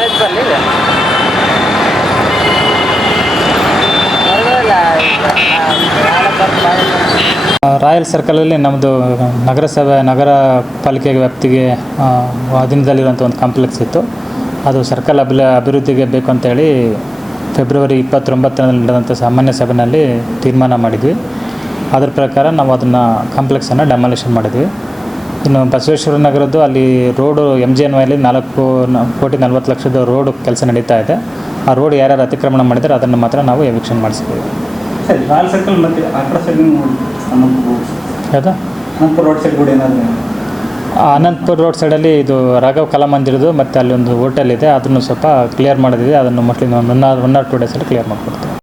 College ಬರಲಿ royal ಸರ್ಕಲಲ್ಲಿ ನಮ್ಮದು ನಗರಸಭೆ ನಗರ ಪಾಲಿಕೆ ವ್ಯಾಪ್ತಿಗೆ ಅಧೀನದಲ್ಲಿರುವಂಥ ಒಂದು ಕಾಂಪ್ಲೆಕ್ಸ್ ಇತ್ತು. ಅದು ಸರ್ಕಲ್ ಅಭಿವೃದ್ಧಿಗೆ ಬೇಕು ಅಂತೇಳಿ ಫೆಬ್ರವರಿ 29ರಲ್ಲಿ ನಡೆದಂಥ ಸಾಮಾನ್ಯ ಸಭೆಯಲ್ಲಿ ತೀರ್ಮಾನ ಮಾಡಿದ್ವಿ. ಅದರ ಪ್ರಕಾರ ನಾವು ಅದನ್ನು ಕಾಂಪ್ಲೆಕ್ಸನ್ನು ಡೆಮಾಲಿಷನ್ ಮಾಡಿದ್ವಿ. ಇನ್ನು ಬಸವೇಶ್ವರ ನಗರದ್ದು ಅಲ್ಲಿ ರೋಡು MGNYಯಲ್ಲಿ 4,40,00,000 ರೋಡ್ ಕೆಲಸ ನಡೀತಾ ಇದೆ. ಆ ರೋಡ್ ಯಾರ್ಯಾರು ಅತಿಕ್ರಮಣ ಮಾಡಿದರೆ ಅದನ್ನು ಮಾತ್ರ ನಾವು ಎವಿಕ್ಷನ್ ಮಾಡಿಸ್ತೀವಿ. ಸರಿ, ರಾಯಲ್ ಸರ್ಕಲ್ ಮತ್ತು ಆ ಕಡೆ ಸೈಡ್ ಯಾವುದು ಅನಂತಪುರ ರೋಡ್ ಸೈಡ್ ಕೂಡ ಏನಾದರೂ ಅನಂತಪುರ ರೋಡ್ ಸೈಡಲ್ಲಿ ಇದು ರಾಘವ್ ಕಲಾಮಂದಿರದು ಮತ್ತು ಅಲ್ಲಿ ಒಂದು ಹೋಟೆಲ್ ಇದೆ, ಅದನ್ನು ಸ್ವಲ್ಪ ಕ್ಲಿಯರ್ ಮಾಡಿದ್ವಿ. ಅದನ್ನು ಮೋಸ್ಟ್ಲಿ 1 or 2 ಡೇಸಲ್ಲಿ ಕ್ಲಿಯರ್ ಮಾಡಿಕೊಡ್ತೀವಿ.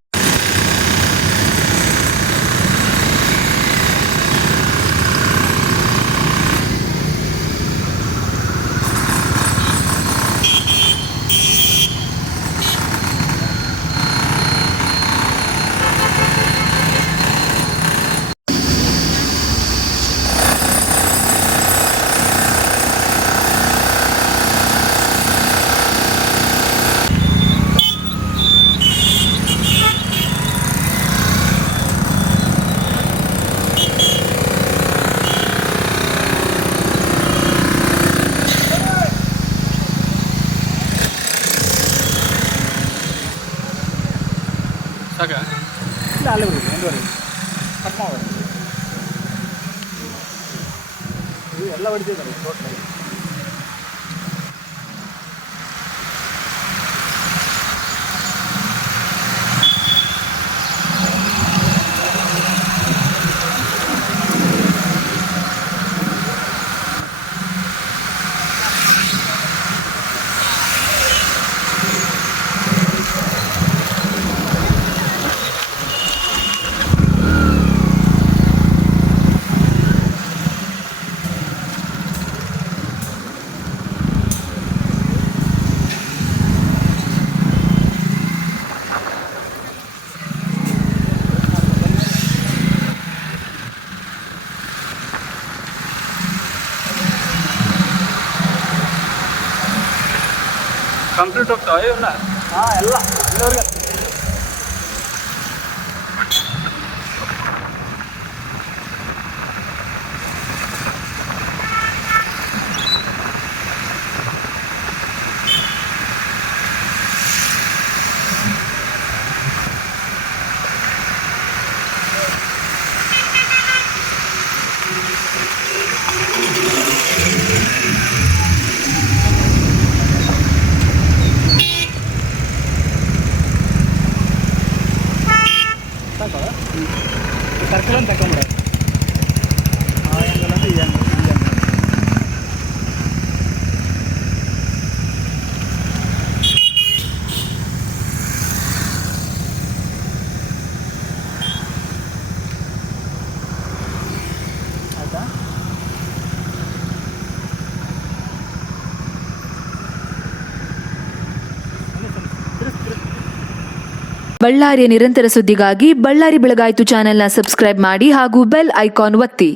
ಸಾಕ ಇಲ್ಲ ಅಲ್ಲಿ ಮುಂದುವರಿ ಕಟ್ ಮಾಡಿ ಎಲ್ಲ ಹೊಡಿತಿದ್ದಾರೆ ಟೋಟಲ್. ಕಂಪ್ಲೀಟ್ ಹೋಗ್ತಾವೆ ಇವನ್ನ ಎಲ್ಲ ಇಲ್ಲಿವರೆಗೆ. ಸರ್ಕಲ್ ಅಂತ ತಗೊಂಡ್ರೆ ಆ ಆ್ಯಂಗಲಲ್ಲಿ ಈ ಆ್ಯಂಗಲ್ ಆಯಿತಾ. ಬಳ್ಳಾರಿಯ ನಿರಂತರ ಸುದ್ದಿಗಾಗಿ ಬಳ್ಳಾರಿ ಬೆಳಗಾಯಿತು ಚಾನೆಲ್ನ ಸಬ್ಸ್ಕ್ರೈಬ್ ಮಾಡಿ ಹಾಗೂ ಬೆಲ್ ಐಕಾನ್ ಒತ್ತಿ.